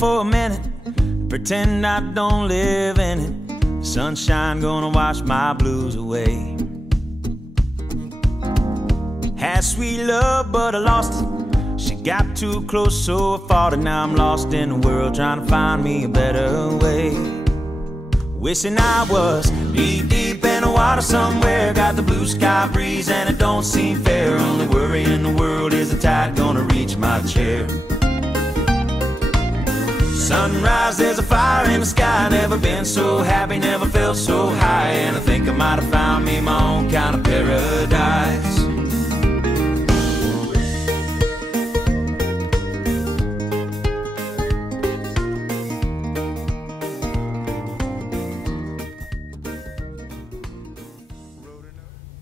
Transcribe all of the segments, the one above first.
for a minute, pretend I don't live in it. Sunshine gonna wash my blues away. Had sweet love, but I lost it. She got too close, so I fought it. Now I'm lost in the world, trying to find me a better way. Wishing I was knee deep in the water somewhere. Got the blue sky breeze and it don't seem fair. Only worry in the world is the tide gonna reach my chair. Sunrise, there's a fire in the sky. Never been so happy, never felt so high. And I think I might have found me my own kind of paradise.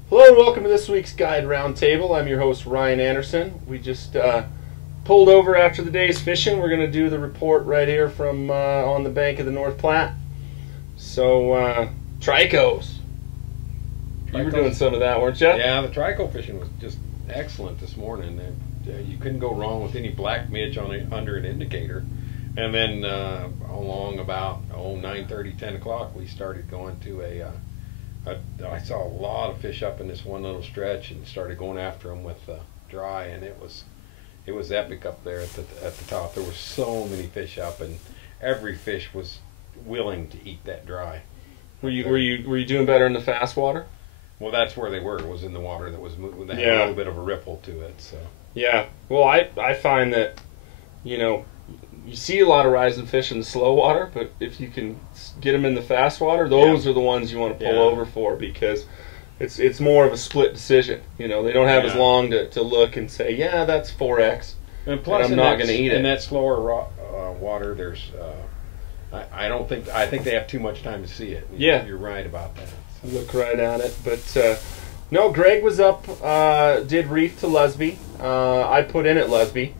Hello and welcome to this week's Guide Roundtable. I'm your host Ryan Anderson. We just pulled over after the day's fishing. We're going to do the report right here from on the bank of the North Platte. So, tricos. You were doing some of that, weren't you? Yeah, the trico fishing was just excellent this morning. You couldn't go wrong with any black midge under an indicator. And then along about 9:30, 10 o'clock, we started going to I saw a lot of fish up in this one little stretch and started going after them with dry, and it was epic up there at the top. There were so many fish up, and every fish was willing to eat that dry. Were you doing better in the fast water? Well, that's where they were. It was in the water that was moving. They had a little bit of a ripple to it. So yeah. Well, I find that you see a lot of rising fish in the slow water, but if you can get them in the fast water, those are the ones you want to pull over for, because it's more of a split decision. They don't have as long to look and say, yeah, that's 4X, and plus I'm not going to eat it. In that slower water, there's I think they have too much time to see it. You're right about that. So. Look right at it, but no, Greg was up, did Reef to Lusby. I put in at Lusby.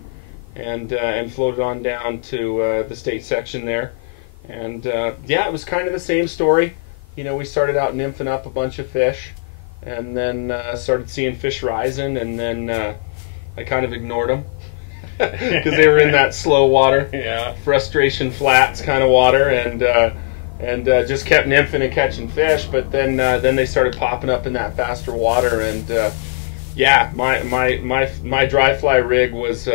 And floated on down to the state section there. And it was kind of the same story. We started out nymphing up a bunch of fish, and then started seeing fish rising, and then I kind of ignored them because they were in that slow water, frustration flats kind of water, and just kept nymphing and catching fish. But then they started popping up in that faster water, and my dry fly rig was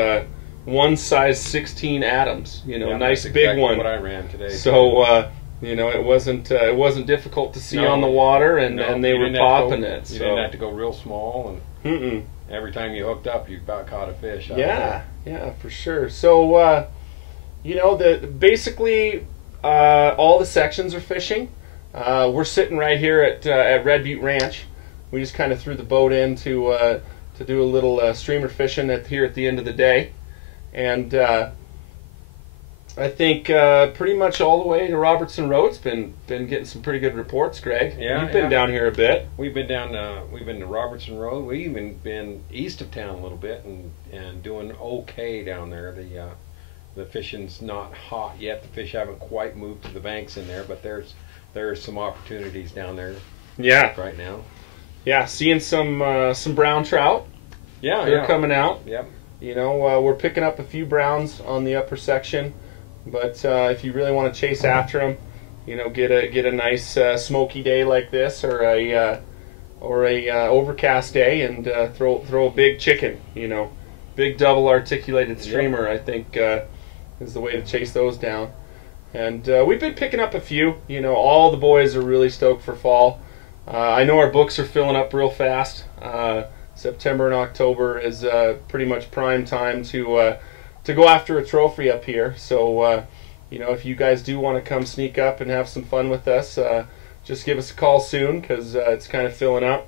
one size 16 Adams, nice big exactly one. What I ran today. So it wasn't difficult to see on the water, and they were popping it. You didn't have to go real small, and every time you hooked up, you about caught a fish. Yeah, for sure. So basically all the sections are fishing. We're sitting right here at Red Butte Ranch. We just kind of threw the boat in to do a little streamer fishing here at the end of the day. And I think pretty much all the way to Robertson Road's been getting some pretty good reports, Greg. Yeah, you've been down here a bit. We've been to Robertson Road. We've even been east of town a little bit and doing okay down there. The fishing's not hot yet. The fish haven't quite moved to the banks in there, but there's some opportunities down there. Yeah. Right now. Yeah, seeing some brown trout. Yeah, they're coming out. Yep. We're picking up a few browns on the upper section, but if you really want to chase after them, get a nice smoky day like this, or a overcast day, and throw a big chicken. Big double articulated streamer. I think is the way to chase those down. And we've been picking up a few. All the boys are really stoked for fall. I know our books are filling up real fast. September and October is pretty much prime time to go after a trophy up here. So, if you guys do want to come sneak up and have some fun with us, just give us a call soon, because it's kind of filling up.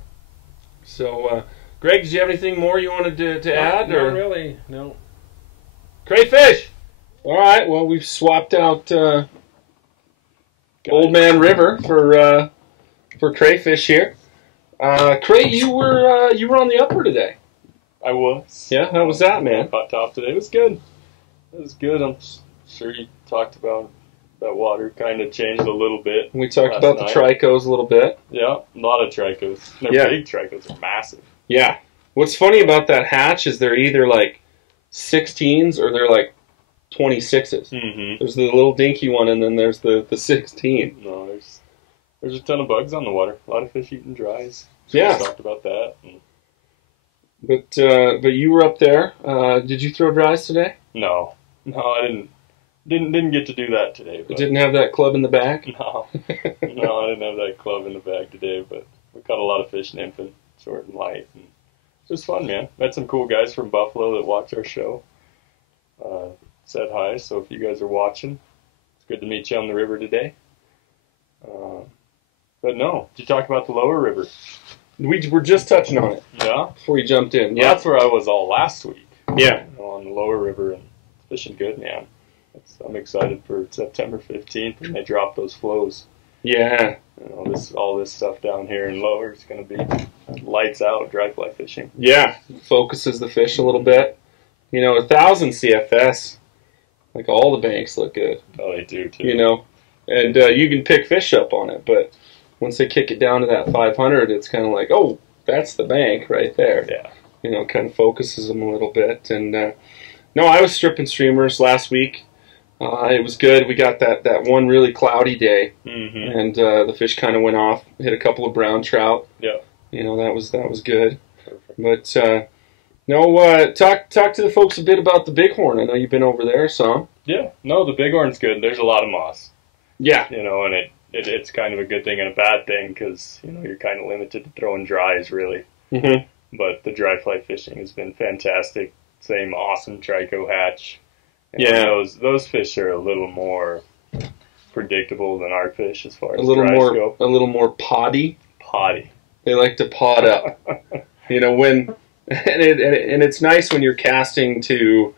So, Greg, did you have anything more you wanted to add? Not really, no. Crayfish! All right, well, we've swapped out Old Man River for crayfish here. Cray, you were on the upper today. I was. Yeah, how was that, man? Caught top today. It was good. It was good. I'm sure you talked about that water kind of changed a little bit. We talked about the tricos a little bit. Yeah, a lot of tricos. They're big tricos. They're massive. Yeah. What's funny about that hatch is they're either like 16s or they're like 26s. Mm-hmm. There's the little dinky one, and then there's the 16. No, there's a ton of bugs on the water. A lot of fish eating dries. So Yeah. we talked about that. But you were up there. Did you throw dries today? No, I didn't get to do that today. You But didn't have that club in the back? no, I didn't have that club in the bag today. But we caught a lot of fish nymphing, short and light. And it was fun, man. Met some cool guys from Buffalo that watch our show. Said hi, so if you guys are watching, it's good to meet you on the river today. But no, did you talk about the lower river? We were just touching on it Yeah? before you jumped in. Yeah, that's where I was all last week. Yeah. On the lower river, and fishing good, man. I'm excited for September 15th when they drop those flows. Yeah. All this stuff down here in lower is going to be lights out dry fly fishing. Yeah. Focuses the fish a little bit. 1,000 CFS, like all the banks look good. Oh, they do too. And you can pick fish up on it, but once they kick it down to that 500, it's kind of like, oh, that's the bank right there. Yeah. Kind of focuses them a little bit. And no, I was stripping streamers last week. It was good. We got that one really cloudy day, Mm-hmm. and the fish kind of went off. Hit a couple of brown trout. Yeah. That was good. Perfect. But no, talk to the folks a bit about the bighorn. I know you've been over there some. Yeah. No, the bighorn's good. There's a lot of moss. Yeah. And it's kind of a good thing and a bad thing because you're kind of limited to throwing dries really. Mm-hmm. But the dry fly fishing has been fantastic. Same awesome trico hatch. Yeah. Those fish are a little more predictable than our fish as far as A little dries go. more potty. Potty. They like to pot up. When and it's nice when you're casting to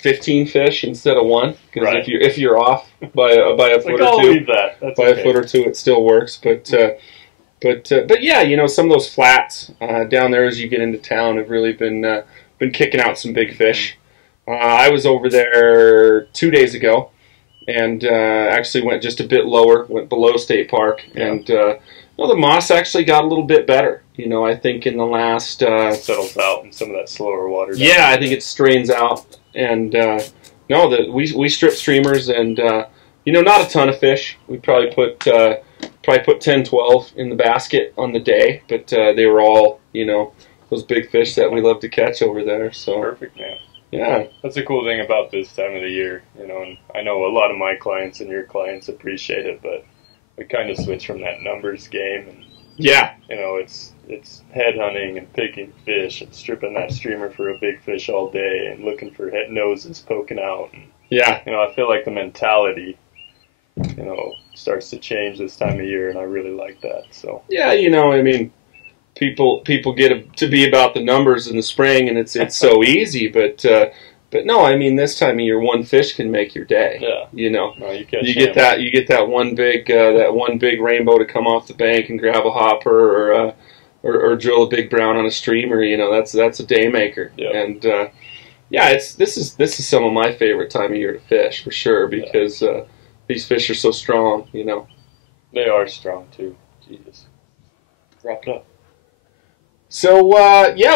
15 fish instead of one, because Right. if you're off by a foot I'll or two, leave that. That's by okay. a foot or two, it still works. But yeah, some of those flats down there as you get into town have really been kicking out some big fish. I was over there 2 days ago, and actually went just a bit lower, went below State Park, Yeah. and the moss actually got a little bit better. I think in the last Settles out in some of that slower water. yeah, I think it strains out, and we strip streamers, and not a ton of fish. We probably put 10, 12 in the basket on the day, but they were all those big fish that we love to catch over there. So Perfect, man. yeah, That's the cool thing about this time of the year, and I know a lot of my clients and your clients appreciate it, but we kind of switch from that numbers game, and yeah, it's head hunting and picking fish and stripping that streamer for a big fish all day and looking for head noses poking out. And, yeah. I feel like the mentality, starts to change this time of year, and I really like that. So Yeah, people get to be about the numbers in the spring, and it's so easy. But no, this time of year, one fish can make your day. Yeah. No, You get that one big rainbow to come off the bank and grab a hopper, or drill a big brown on a streamer. That's a day maker. Yeah. And this is some of my favorite time of year to fish for sure, because these fish are so strong. They are strong too. Jesus. Wrap it up. So,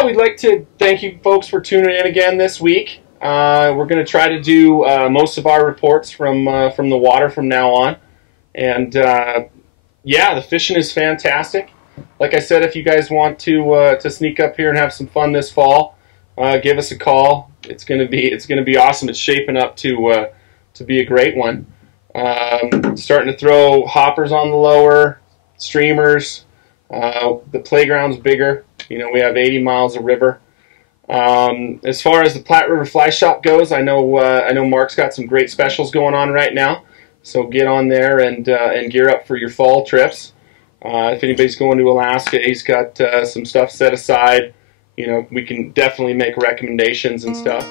we'd like to thank you folks for tuning in again this week. We're going to try to do most of our reports from the water from now on. And, the fishing is fantastic. Like I said, if you guys want to sneak up here and have some fun this fall, give us a call. It's going to be awesome. It's shaping up to be a great one. Starting to throw hoppers on the lower, streamers. The playground's bigger. We have 80 miles of river. As far as the Platte River Fly Shop goes, I know Mark's got some great specials going on right now. So get on there and gear up for your fall trips. If anybody's going to Alaska, he's got some stuff set aside. We can definitely make recommendations and stuff.